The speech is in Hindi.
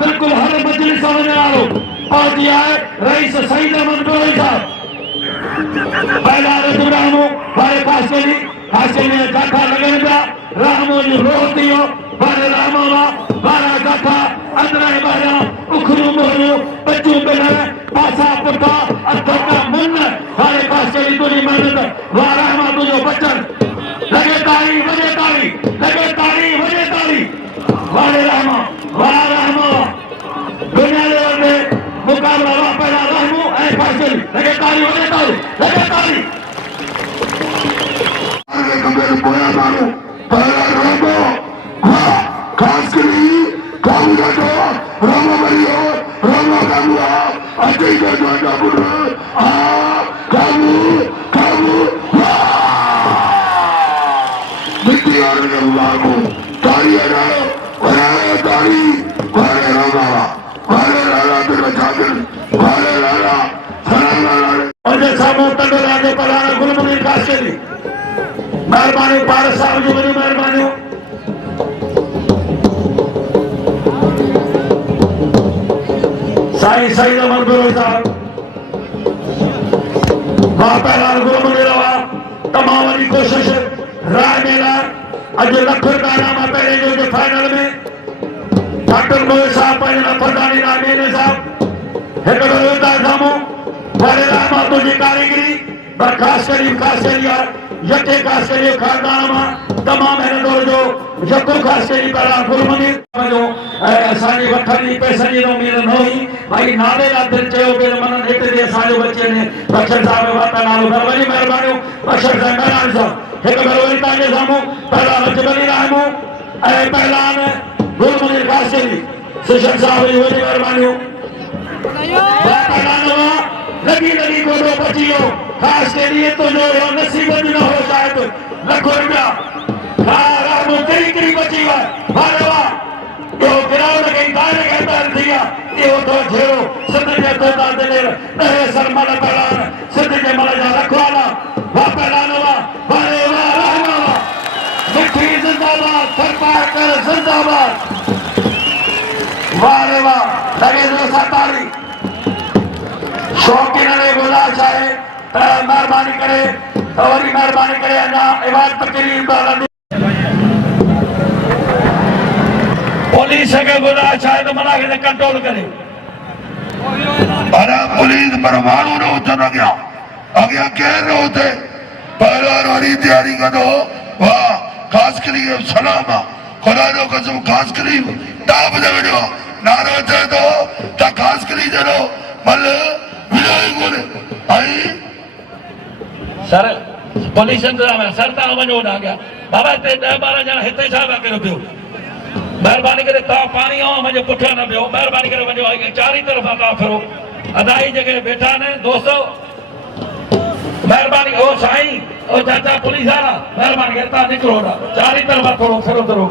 बिल्कुल हर मजलिस समझने वालों पहुंच गया है रईस सईद अहमद गोयल साहब। पहला रहमो वारे काशली गाठा लगन पिया रहमो जी रोहतियो वारे रहमो वारा गाठा अंदर बारा उखरू मोरू बच्चू बिल पासा पुटा अथका मुन वारे काशली तुरी मेहनत वारा रहमा तुझो बचन लगे ताली वजे ताली लगे ताली वजे ताली वारे रहमा वारा रहमा दुनिया लेवल में मुकाबला हुआ पहला रहमो ऐ काशली लगे ताली वजे ताली लगे ताली कमेर बोया मारो पहला रामो हाँ खास करी कामुदा तो रामो मरियो रामो कामुआ अति का द्वारा बुरा कामू कामू मिट्टी और लागू तारी है वरे तारी वरे रामा वरे राला तेरा जागर वरे राला सलाम राला और जैसा मोहतद राजे पलाना गुलमुनीर काशली मेहरबानी पारस साहब जी बड़ी मेहरबानी साईं सईद अहमद गोयल साहब वहां पहला गुलमुनीर रहा तमाम वाली कोशिश राय मेला अज लख रुपया नामा पहले जो फाइनल में डॉक्टर गोयल साहब पंहिंजे नफरदानी रामेने साहब एक बरोदा सामो वारे रामा तुझी कारीगरी पर खास करी यके खास करी खानदान में तमाम मेहनत जो यको खास करी पहला गुलमुनीर जो असांजी वठणी पैसनि जी उम्मीद न हुई भाई नाले ला दिल चयो पे मन हिते दे असांजो बच्चे ने बख्शर साहब वाता नालो घर वरी मेहरबानी बख्शर साहब मैदान साहब एक बरोबरी तांजे सामू पहला लजबली रहमो ऐ पहलान गुलमुनीर काशली सेशन साहब जी वरी मेहरबानी लगी गोडो बचियो खास के लिए तो जो नसीब न हो शायद लखो रुपया रामो करी बची हुआ वाह यो ग्राउंड के दायरे के अंदर दिया यो तो झेरो सिद्ध के तोता दिलेर नहे सरमल पहलान सिद्ध के मल जा रखवाला वाह पहलान वारे वाह रहमा मिठी जिंदाबाद सरकार कर जिंदाबाद वारे वाह लगे जो सातारी शौकीन ने गुजारिश है मेहरबानी करे और मेहरबानी करे अञा इबादत करीम पुलिस के गुजारिश है तो मना के कंट्रोल करे अरे पुलिस परवानू न होता न गया आगे कह रहे होते पहलवान वाली तैयारी करो वाह खास करी सलाम खुदा नो कसम खास करी टाप दे वजो नारो चे तो ता खास करी जरो मल सर पुलिस इंतजाम है सर ता वञो ना गया बाबा ते 10-12 ॼणा हिते छा पिया कयो पियो मेहरबानी करे तव्हां पाणी मुंहिंजे पुठियां न पियो मेहरबानी करे वञो चारी तरफ़ा तव्हां फिरो अदाई जगह बैठा न दोस्तों मेहरबानी ओ साईं ओ चाचा पुलिस वाला मेहरबानी करे तव्हां निकिरो ना चारी तरफ़ा थोरो फिरो करो